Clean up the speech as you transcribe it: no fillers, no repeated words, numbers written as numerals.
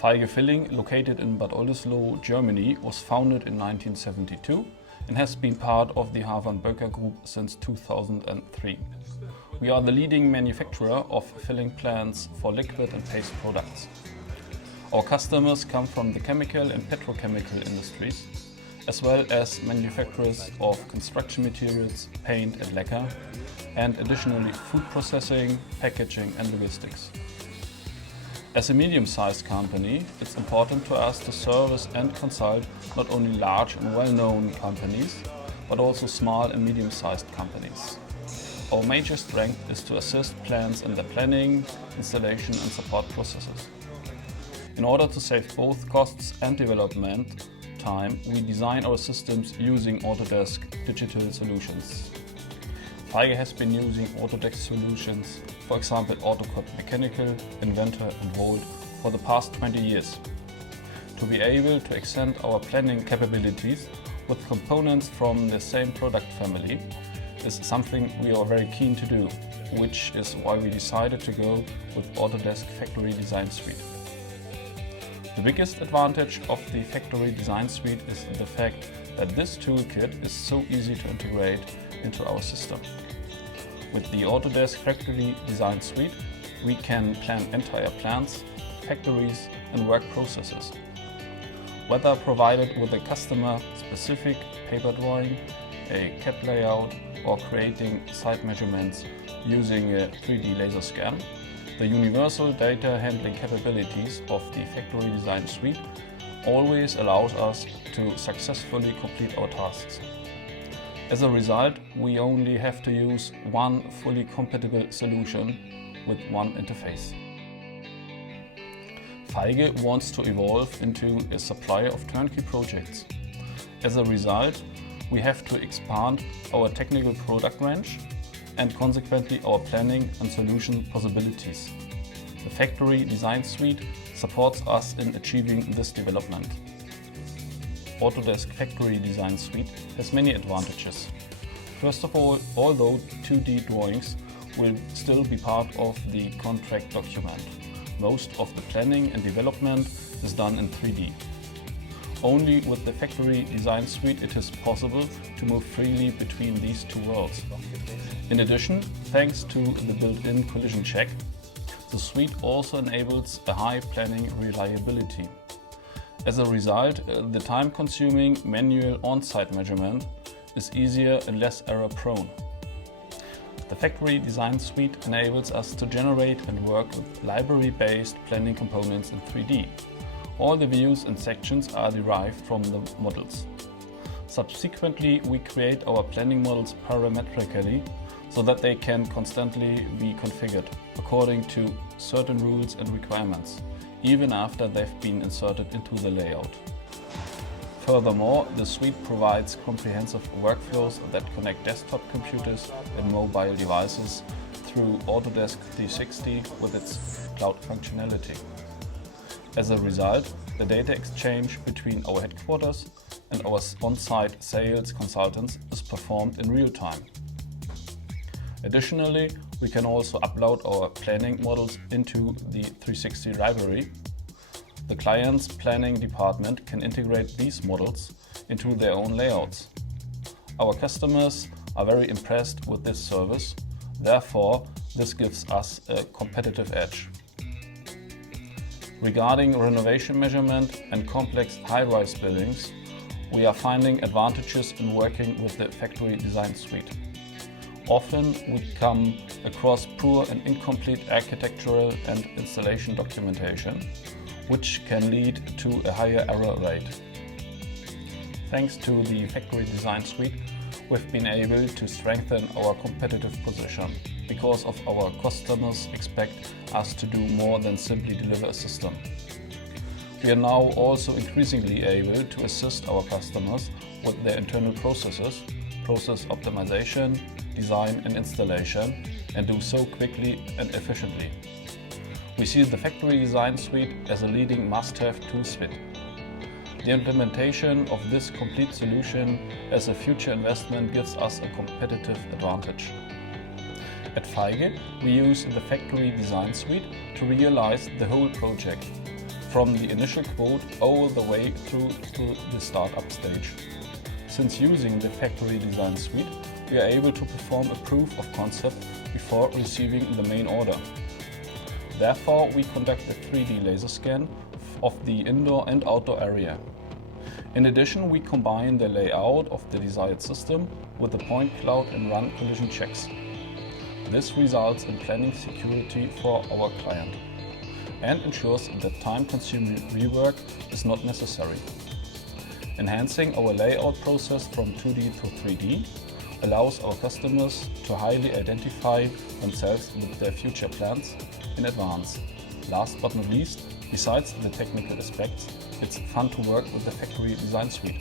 Feige Filling, located in Bad Oldesloe, Germany, was founded in 1972 and has been part of the Böcker Group since 2003. We are the leading manufacturer of filling plants for liquid and paste products. Our customers come from the chemical and petrochemical industries, as well as manufacturers of construction materials, paint and lacquer, and additionally food processing, packaging and logistics. As a medium-sized company, it's important to us to service and consult not only large and well-known companies, but also small and medium-sized companies. Our major strength is to assist plants in the planning, installation and support processes. In order to save both costs and development time, we design our systems using Autodesk digital solutions. Feige has been using Autodesk solutions, for example AutoCAD Mechanical, Inventor and Volt, for the past 20 years. To be able to extend our planning capabilities with components from the same product family is something we are very keen to do, which is why we decided to go with Autodesk Factory Design Suite. The biggest advantage of the Factory Design Suite is the fact that this toolkit is so easy to integrate into our system. With the Autodesk Factory Design Suite, we can plan entire plants, factories and work processes. Whether provided with a customer-specific paper drawing, a CAD layout or creating site measurements using a 3D laser scan, the universal data handling capabilities of the Factory Design Suite always allows us to successfully complete our tasks. As a result, we only have to use one fully compatible solution with one interface. Feige wants to evolve into a supplier of turnkey projects. As a result, we have to expand our technical product range and consequently our planning and solution possibilities. The Factory Design Suite supports us in achieving this development. Autodesk Factory Design Suite has many advantages. First of all, although 2D drawings will still be part of the contract document, most of the planning and development is done in 3D. Only with the Factory Design Suite it is possible to move freely between these two worlds. In addition, thanks to the built-in collision check, the suite also enables a high planning reliability. As a result, the time-consuming manual on-site measurement is easier and less error-prone. The Factory Design Suite enables us to generate and work with library-based planning components in 3D. All the views and sections are derived from the models. Subsequently, we create our planning models parametrically so that they can constantly be configured according to certain rules and requirements, even after they've been inserted into the layout. Furthermore, the suite provides comprehensive workflows that connect desktop computers and mobile devices through Autodesk 360 with its cloud functionality. As a result, the data exchange between our headquarters and our on-site sales consultants is performed in real time. Additionally, we can also upload our planning models into the 360 library. The client's planning department can integrate these models into their own layouts. Our customers are very impressed with this service, therefore this gives us a competitive edge. Regarding renovation measurement and complex high-rise buildings, we are finding advantages in working with the Factory Design Suite. Often we come across poor and incomplete architectural and installation documentation, which can lead to a higher error rate. Thanks to the Factory Design Suite, we've been able to strengthen our competitive position because of our customers expect us to do more than simply deliver a system. We are now also increasingly able to assist our customers with their internal processes, process optimization, design and installation, and do so quickly and efficiently. We see the Factory Design Suite as a leading must-have tool suite. The implementation of this complete solution as a future investment gives us a competitive advantage. At Feige, we use the Factory Design Suite to realize the whole project, from the initial quote all the way through to the startup stage. Since using the Factory Design Suite, we are able to perform a proof of concept before receiving the main order. Therefore, we conduct a 3D laser scan of the indoor and outdoor area. In addition, we combine the layout of the desired system with the point cloud and run collision checks. This results in planning security for our client and ensures that time-consuming rework is not necessary. Enhancing our layout process from 2D to 3D allows our customers to highly identify themselves with their future plans in advance. Last but not least, besides the technical aspects, it's fun to work with the Factory Design Suite.